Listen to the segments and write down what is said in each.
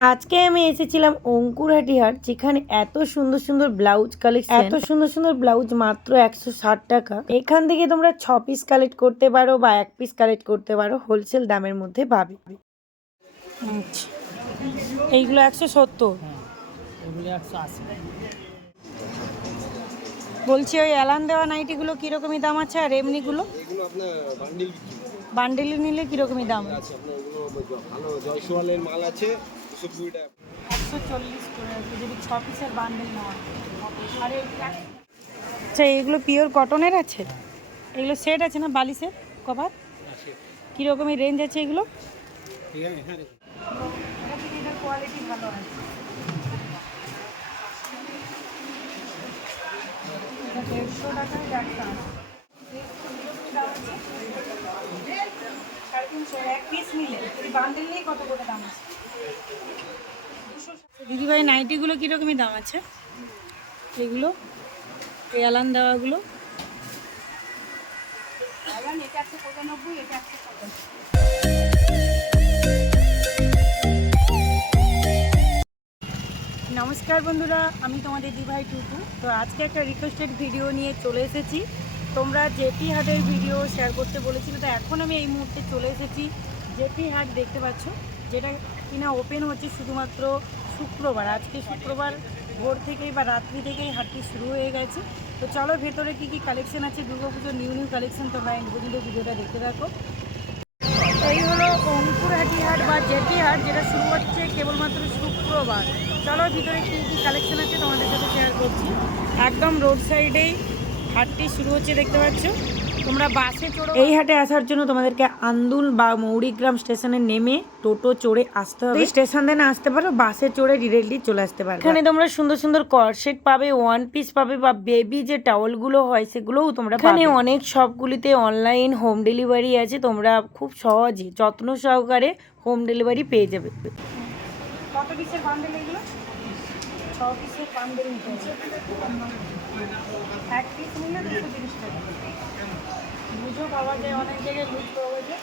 আজকে আমি এসেছিলাম অঙ্কুরহাটি হাট, যেখানে এত সুন্দর সুন্দর ব্লাউজ কালেকশন, এত সুন্দর সুন্দর ব্লাউজ মাত্র 160 টাকা। এখান থেকে তোমরা 6 পিস কালেক্ট করতে পারো বা 1 পিস কালেক্ট করতে পারো, হোলসেল দামের মধ্যে পাবে। আচ্ছা, এইগুলো 170, এগুলো 180। বলছি ওই অ্যালান দেওয়া নাইটিগুলো কিরকমই দাম আছে, আর এমনিগুলো এগুলো আপনার বান্ডিল বান্ডেল নিলে কিরকমই দাম আছে। আপনার এগুলো ভালো জয়সওয়ালের মাল আছে 220 টাকা। 140 করে আছে যদি 6 পিসের বান্ডেল নেওয়া। আর আচ্ছা, এগুলো পিওর কটনের আছে? এগুলো সেট আছে না, বালিশের কভার? কীরকমই রেঞ্জ আছে এগুলো? ঠিক আছে, হ্যাঁ দেখুন এটার কোয়ালিটি ভালো আছে। এটা 150 টাকায় একটা আছে। এক পিস নিলে বান্ডেল নিয়ে কত করে দাম আছে? দিদিভাই, নাইটিগুলো কীরকমই দাম আছে? এগুলো এই অ্যালান দেওয়াগুলো এটা 195, এটা 150। নমস্কার বন্ধুরা, আমি তোমাদের দিদিভাই টুটু। তো আজকে একটা রিকোয়েস্টেড ভিডিও নিয়ে চলে এসেছি। তোমরা জেপি হাটের ভিডিও শেয়ার করতে বলেছিলে, তো এখন আমি এই মুহূর্তে চলে এসেছি জেপি হাট। দেখতে পাচ্ছ, যেটা কিনা ওপেন হচ্ছে শুধুমাত্র শুক্রবার। আজকে শুক্রবার ভোর থেকেই বা রাত্রি থেকেই হাটটি শুরু হয়ে গেছে। তো চলো ভেতরে কী কী কালেকশন আছে, দুর্গাপুজোর নিউ নিউ কালেকশন, তোমরা এই পর্যন্ত ভিডিওটা দেখতে থাকো। এই হলো অঙ্কুরহাটি হাট বা জেপি হাট, যেটা শুরু হচ্ছে কেবলমাত্র শুক্রবার। চলো ভিতরে কী কী কালেকশন আছে তোমাদের সাথে শেয়ার করছি। একদম রোড সাইডেই হাটটি শুরু হচ্ছে, দেখতে পাচ্ছ। তোমরা বাসে চড়ো। এই হাটে আসার জন্য তোমাদেরকে আন্দুল বা মৌরিগ্রাম স্টেশনে নেমে টোটো চড়ে আসতে হবে। স্টেশন থেকে আসতে পারো, বাসে চড়ে ডিরেক্টলি চলে আসতে পারো। এখানে তোমরা সুন্দর সুন্দর কর্ডসেট পাবে, ওয়ান পিস পাবে, বা বেবি যে টাওয়ালগুলো হয় সেগুলোও তোমরা পাবে। এখানে অনেক সবগুলিতে অনলাইন হোম ডেলিভারি আছে, তোমরা খুব সহজে যত্ন সহকারে হোম ডেলিভারি পেয়ে যাবে। কত পিসের বান্ডেল এগুলো? 6 পিসের বান্ডেল নিতে হবে। এক পিস নিলে 230 টাকা। লুজও পাওয়া যায়, অনেক জায়গায় লুজ পাওয়া যায়।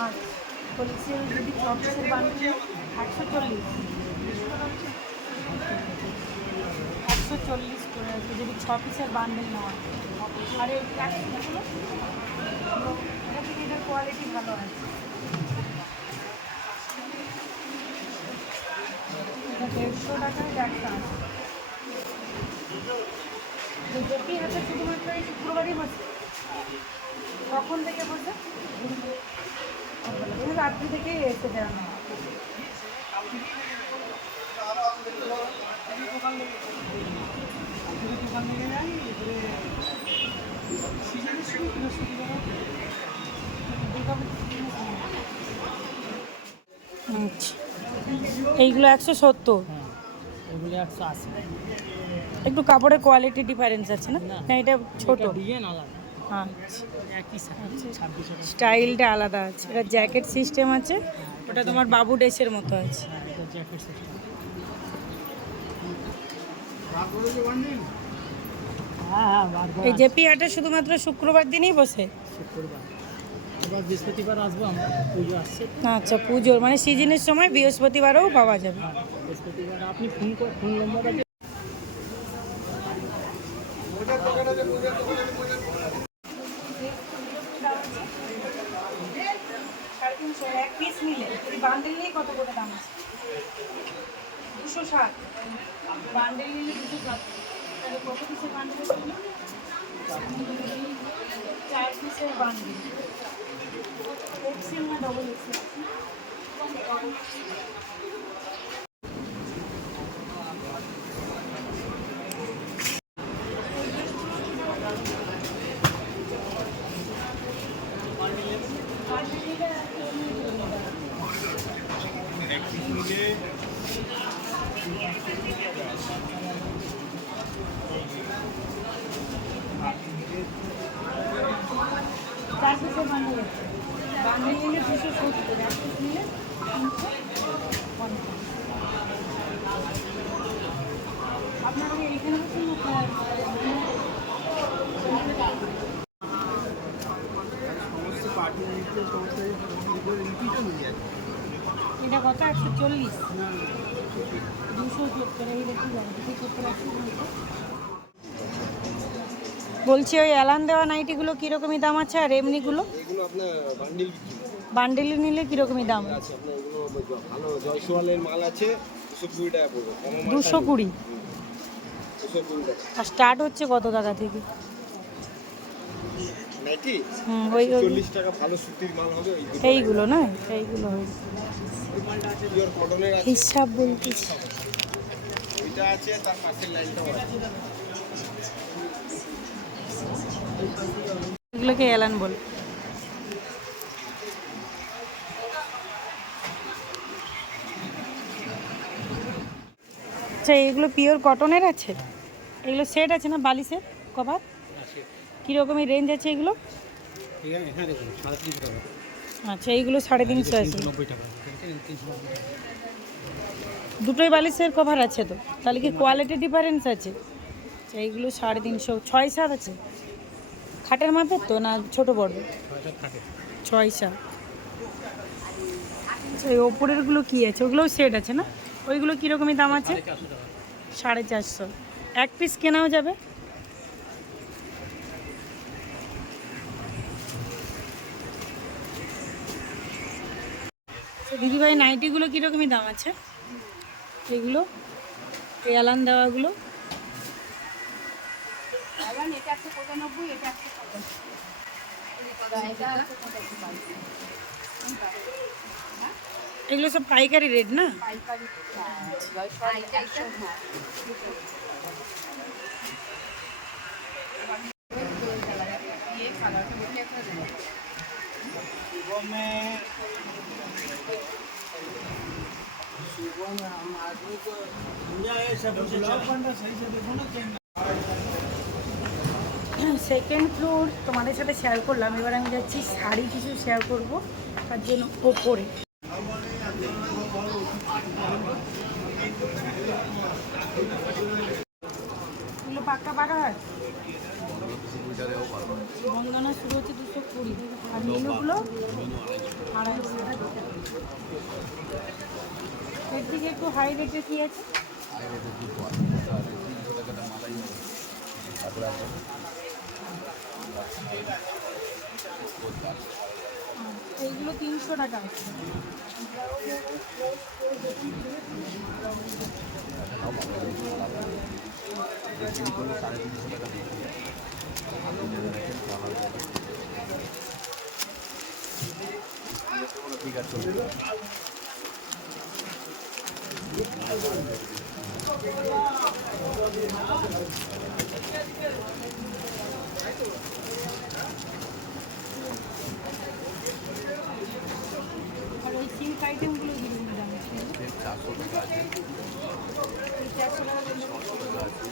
আর হোলসেল যদি 6 পিসের বান্ডেল 140, 140 করে আছে যদি 6 পিসের বান্ডেল নেওয়া। আর এই প্যাকেটগুলো, এটা থেকে এটার কোয়ালিটি ভালো আছে। এটা 150 টাকায় একটা আছে। জেপি হাটে শুধুমাত্র এই শুক্রবারই বসে। কখন থেকে বসে? রাত্রি থেকে এসে দেওয়া। আচ্ছা, এইগুলো 170, এগুলো 180। একটু কাপড়ের কোয়ালিটি ডিফারেন্স আছে না? না, এটা ছোট। ডিজাইন আলাদা, আচ্ছা, একই সাইজ, 26 টাকা। স্টাইলটা আলাদা আছে। এটা জ্যাকেট সিস্টেম আছে, ওটা তোমার বাবু ড্রেসের মতো আছে। এটা জ্যাকেট সিস্টেম। হ্যাঁ, এই জেপি হাটে শুধুমাত্র শুক্রবার দিনই বসে। শুক্রবার, এবার বৃহস্পতিবার আসবো আমরা, পুজো আসছে। আচ্ছা, পুজোর মানে সিজনের সময় বৃহস্পতিবারও পাওয়া যাবে। বৃহস্পতিবার আপনি ফোন নম্বর আছে। এক পিস নিলে বান্ডেল নিয়ে কত করে দাম আছে? 260 বান্ডেল নিলে 260। তাহলে কত পিসের বান্ডেল আছে? 4 পিসের বান্ডেল। এক্সেল না ডবল এক্সেল? চার পিসের বান্ডেল আছে। বান্ডেল নিলে 270, এক পিস নিলে 350। আপনারা এইখানে বসুন, সমস্ত পার্টি সমস্ত এটা কত 140? 270 এই দেখুন 270 বলছি। ওই অ্যালান দেওয়া নাইটিগুলো কীরকমই দাম আছে আর এমনিগুলো এগুলো আপনার বান্ডিল বিক্রি বান্ডেলে নিলে কীরকমই দাম আছে। আপনার এগুলো ভালো জয়সওয়ালের মাল আছে, 220 টাকা পড়বে। 220? 220 টাকা। আর স্টার্ট হচ্ছে কত টাকা থেকে? নাইটি ওই 40 টাকা ভালো সুতির মাল হবে। এইগুলো না, এইগুলো পিওর কটনের আছে, হিসাব বলতেছি। এটা আছে, তার পাশের লাইনটাও আছে। এগুলোকে অ্যালান বলে। আচ্ছা, এগুলো পিওর কটনের আছে? এগুলো সেট আছে না, বালিশের কভার? কীরকমই রেঞ্জ আছে এগুলো? এখানে দেখুন 350 টাকা, আচ্ছা, এইগুলো 350 আছে। 390 টাকা, 390 টাকা। দুটোই বালিশের কভার আছে তো, তাহলে কি কোয়ালিটি ডিফারেন্স আছে? আচ্ছা, এইগুলো 350, 6-7 আছে। খাটের মাপের তো না ছোট বড়? 6-7। আচ্ছা, এই ওপরেরগুলো কী আছে? ওগুলোও সেট আছে না? ওইগুলো কীরকমই দাম আছে? 450। এক পিস কেনাও যাবে? দিদিভাই, নাইটিগুলো কীরকমই দাম আছে? এগুলো এই অ্যালান দেওয়াগুলো? অ্যালান এটা 195, এটা 185। এটা 185। এগুলো সব পাইকারি রেট না? পাইকারি। হ্যাঁ, এটা হ্যাঁ। ये कलर के बोले একটা দেবো। সেকেন্ড ফ্লোর তোমাদের সাথে শেয়ার করলাম। এবার আমি যাচ্ছি শাড়ি কিছু শেয়ার করব, তার জন্য ওপরে। এগুলো পাক্কা 12,000। বন্দনা শুরু হচ্ছে 220, আর মেনুগুলো 250। এর থেকে একটু হাই রেটে কি আছে? এইগুলো 300 টাকা আছে। আর ওই সিল্ক আইটেমগুলো কীরকম দাম আছে? 400 টাকা আছে। 400 টাকা আছে।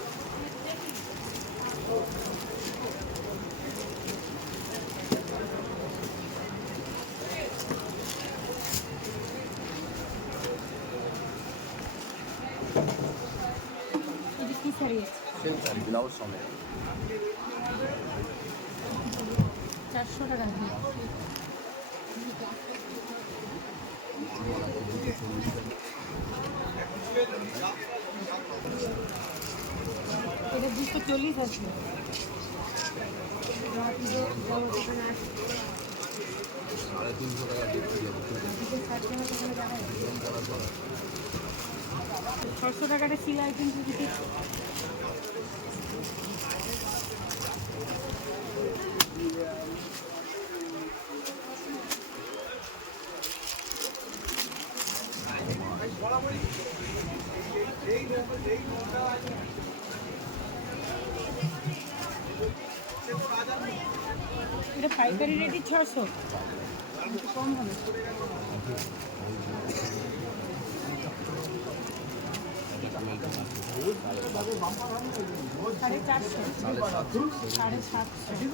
এটা কি শাড়ি আছে? ব্লাউজ সমেত 400 টাকা দিয়ে। এটা 240 আছে। ছশো টাকাটা সিলাই কিন্তু দিতে। এটা পাইকারি রেটই 600, কম হবে। 450, 750।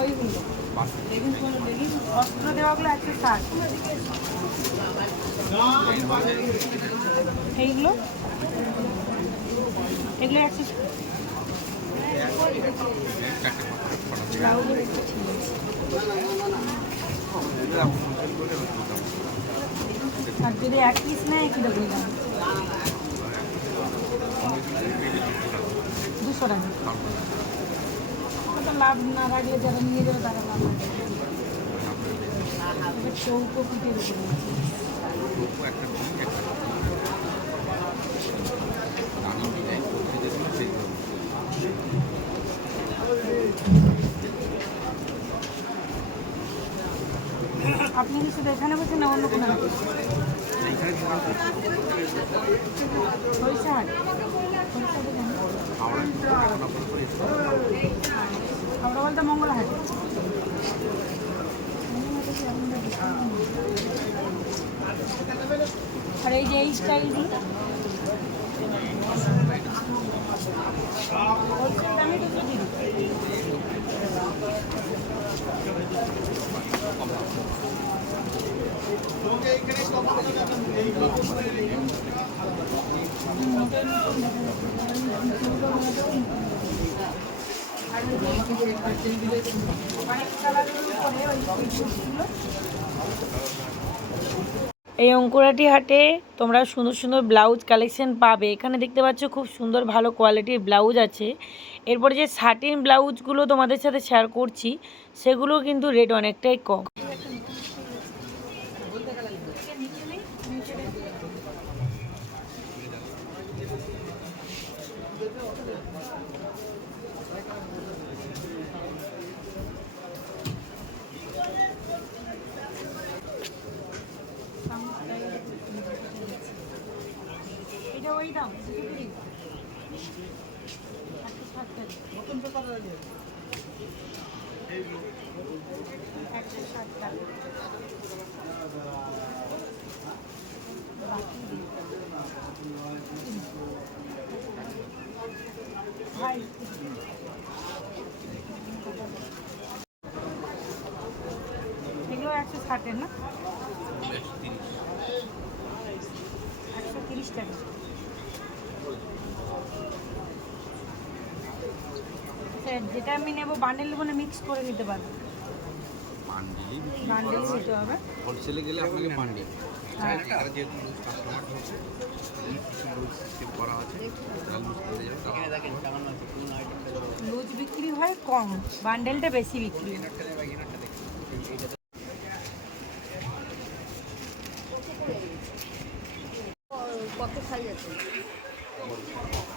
ওইগুলো অস্ত্র দেওয়াগুলো 160। এইগুলো এগুলো 160। ব্লাউজের একটু ঠিক আছে। আর যদি 1 পিস নেয় কি দেবো দাম? 200 টাকা। তো লাভ না রাখলে যারা নিয়ে যাবে তারা লাভ রাখবে। এবার চৌকো পিঠের উপরে আপনি কি শুধু এখানে বসেন না অন্য কোনো হাটে? সরিষা হাট। আমরা বলতে মঙ্গল হাট। আর এই যে এই স্টাইলগুলো আমি তো দিই। এই অঙ্কুরাটি হাটে তোমরা সুন্দর সুন্দর ব্লাউজ কালেকশন পাবে। এখানে দেখতে পাচ্ছ খুব সুন্দর ভালো কোয়ালিটির ব্লাউজ আছে। এরপরে যে সাটিন ব্লাউজগুলো তোমাদের সাথে শেয়ার করছি সেগুলো কিন্তু রেট অনেকটাই কম। এটা ওই দাম 160 টাকা। ভাই এগুলো 160 না 130 টাকা। যেটা আমি নেবো বান্ডেল নেবো না মিক্স করে নিতে পারবো? বান্ডেল নিতে হবে। হোলসেলে গেলে আপনাকে বান্ডেল আর যেহেতু কাস্টমার সিস্টেম করা আছে লুজ বিক্রি হয় কম, বান্ডেলটা বেশি বিক্রি হয়। কত সাইজ আছে?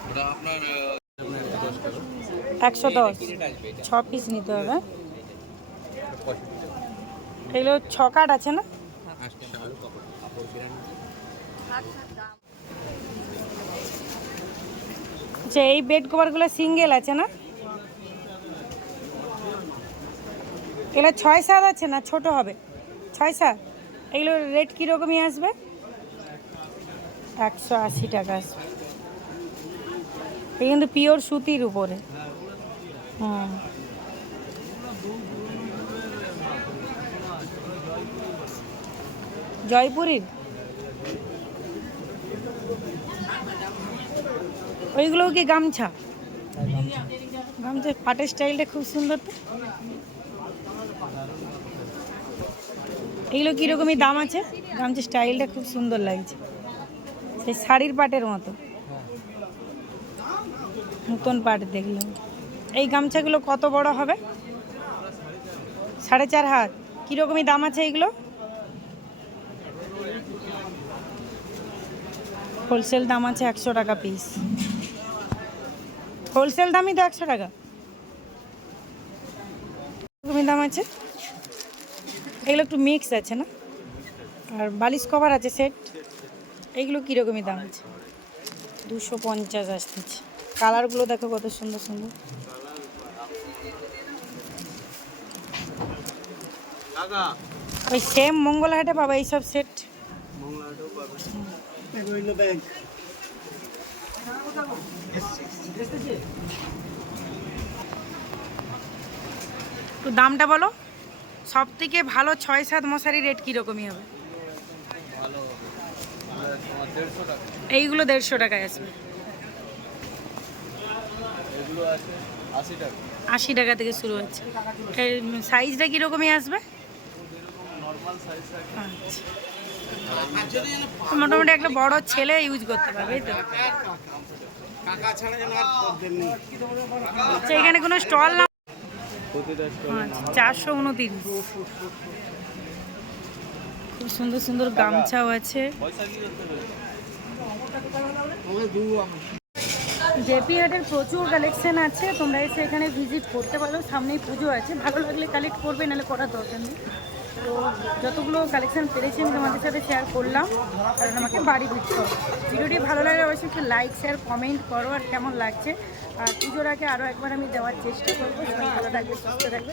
ওটা আপনার 110 6 পিস নিতে হবে। এগুলো 6 কাট আছে না? আচ্ছা এই বেড কভারগুলো সিঙ্গেল আছে না? এগুলো 6-7 আছে না ছোট হবে? 6-7। এগুলোর রেট কীরকমই আসবে? 180 টাকা আসবে। এই কিন্তু পিওর সুতির উপরে। জয়পুরীর ওইগুলো কি গামছা? গামছা পাটের স্টাইলটা খুব সুন্দর তো। এগুলো কীরকমই দাম আছে? গামছা স্টাইলটা খুব সুন্দর লাগছে, সেই শাড়ির পাটের মতো নতুন পাট দেখলাম। এই গামছাগুলো কত বড় হবে? 4.5 হাত। কীরকমই দাম আছে এইগুলো? হোলসেল দাম আছে 100 টাকা পিস। হোলসেল দামই তো 100 টাকা। কীরকমই দাম আছে? এগুলো একটু মিক্স আছে না? আর বালিশ কভার আছে সেট। এইগুলো কীরকমই দাম আছে? 250 আসতেছে। কালারগুলো দেখো কত সুন্দর সুন্দর। ওই সেম মঙ্গলহাটে পাবা এইসব সেট। তো দামটা বলো, সব থেকে ভালো 6-7 মশারি রেট কীরকমই হবে? এইগুলো 150 টাকায় আসবে। 80 টাকা থেকে শুরু হচ্ছে। সাইজটা কীরকমই আসবে? আচ্ছা, মোটামুটি একটা বড় ছেলে ইউজ করতে পারবে, এই তো। আচ্ছা, এখানে কোনো স্টল না? 429। খুব সুন্দর সুন্দর গামছাও আছে। জেপি হাটের প্রচুর কালেকশন আছে, তোমরা এসে এখানে ভিজিট করতে পারো। সামনেই পুজো আছে, ভালো লাগলে কালেক্ট করবে, নাহলে করার দরকার নেই। তো যতগুলো কালেকশন পেরেছি আমি তোমাদের সাথে শেয়ার করলাম, কারণ আমাকে বাড়ি ফিরতে হবে। ভিডিওটি ভালো লাগলে অবশ্যই একটু লাইক শেয়ার কমেন্ট করো, আর কেমন লাগছে। আর পুজোর আগে আরও একবার আমি দেওয়ার চেষ্টা করবো। সবাই ভালো থাকবে, সুস্থ থাকবে।